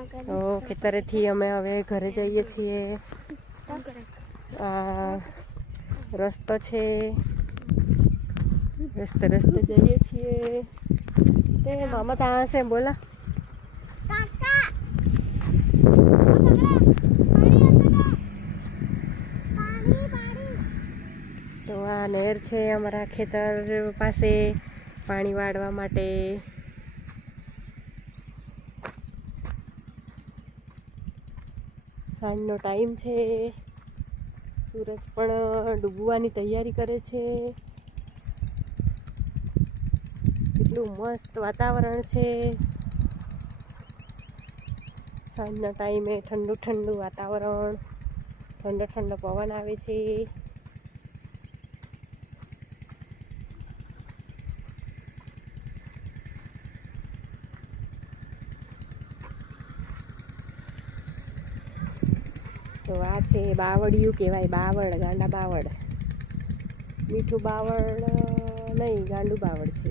તો ખેતરેથી અમે હવે ઘરે જઈએ છીએ. રસ્તો છે, રસ્તે રસ્તે જઈએ છીએ. તે મામા ત્યાં હશે બોલા. તો આ નહેર છે અમારા ખેતર પાસે પાણી વાળવા માટે. સાંજનો ટાઈમ છે, સૂરજ પણ ડૂબવાની તૈયારી કરે છે. કેટલું મસ્ત વાતાવરણ છે. સાંજના ટાઈમે ઠંડુ ઠંડુ વાતાવરણ, ઠંડો ઠંડો પવન આવે છે. તો આ છે બાવળિયું કહેવાય, બાવળ, ગાંડા બાવળ. મીઠું બાવળ નહીં, ગાંડું બાવળ છે.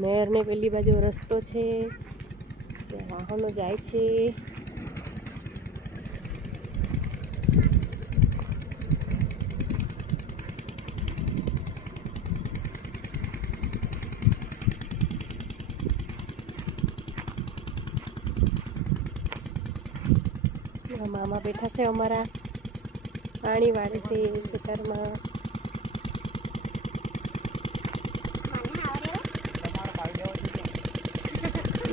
નહેરને પેલી બાજુ રસ્તો છે, ત્યાં વાહનો જાય છે. મામા બેઠા છે અમારા, પાણી વાળે છે ખેતરમાં.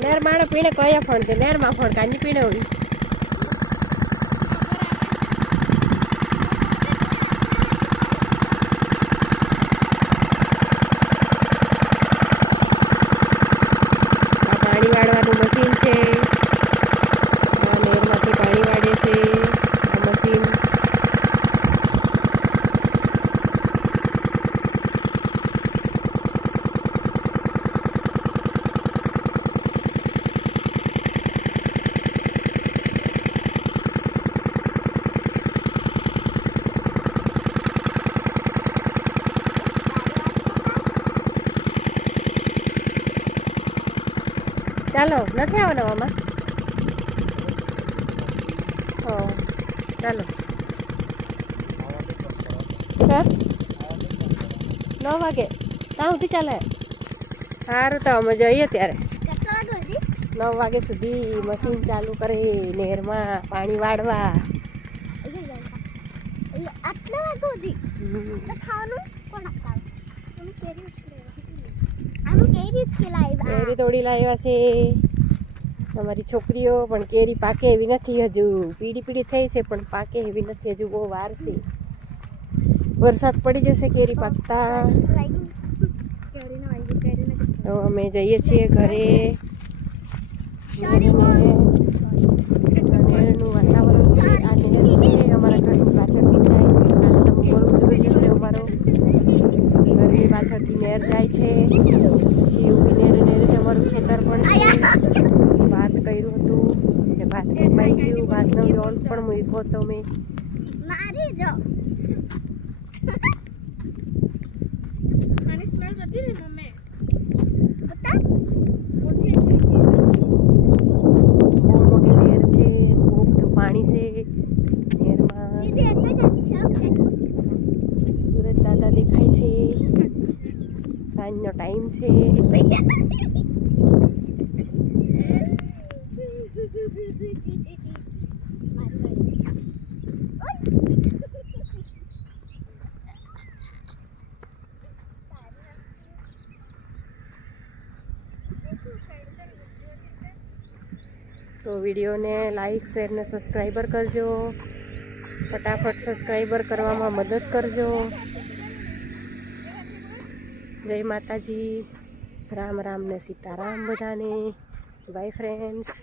નેર માણો પીણે કયા ફણ તે નેરમાં ફણ કાંજી પીણે હોય. આ પાણી વાળવાનું મશીન છે. આ નેરમાંથી પાણી વાળે છે આ મશીન. ચાલો નથી આવવાના મામા? ચાલો 9 વાગે ત્યાં સુધી ચાલે. સારું, તો અમે જઈએ ત્યારે 9 વાગે સુધી મશીન ચાલુ કરે નહેરમાં પાણી વાળવા. કેરી તોડી લાવ્યા છે અમારી છોકરીઓ, પણ કેરી પાકે એવી નથી હજુ. પીળી પીળી થઈ છે પણ પાકે એવી નથી હજુ, બહુ વાર છે. વરસાદ પડી જશે કેરી પાકતા. તો અમે જઈએ છીએ ઘરે. નહેરનું વાતાવરણ છે, આ નહેર છે અમારા ઘરની પાછળથી જાય છે. કાલે તમે બ્લોગ જોઈ જશે અમારો. ઘરની પાછળથી નહેર જાય છે, પછી ઊભી નહેર છે. અમારું ખેતર પણ છે. ભાત કર્યું હતું કે ભાત કપાઈ ગયું, ભાતનો લોટ પણ મૂક્યો હતો મેં. આની સ્મેલ જતી રહી મમ્મી. બહુ મોટી નહેર છે, બહુ બધું પાણી છે નહેરમાં. સુરજ દાદા દેખાય છે. સાંજનો ટાઈમ છે. તો વિડીયોને લાઈક, શેર ને સબસ્ક્રાઈબર કરજો. ફટાફટ સબસ્ક્રાઈબર કરવામાં મદદ કરજો. જય માતાજી, રામ રામ ને સીતારામ બધાને. By friends.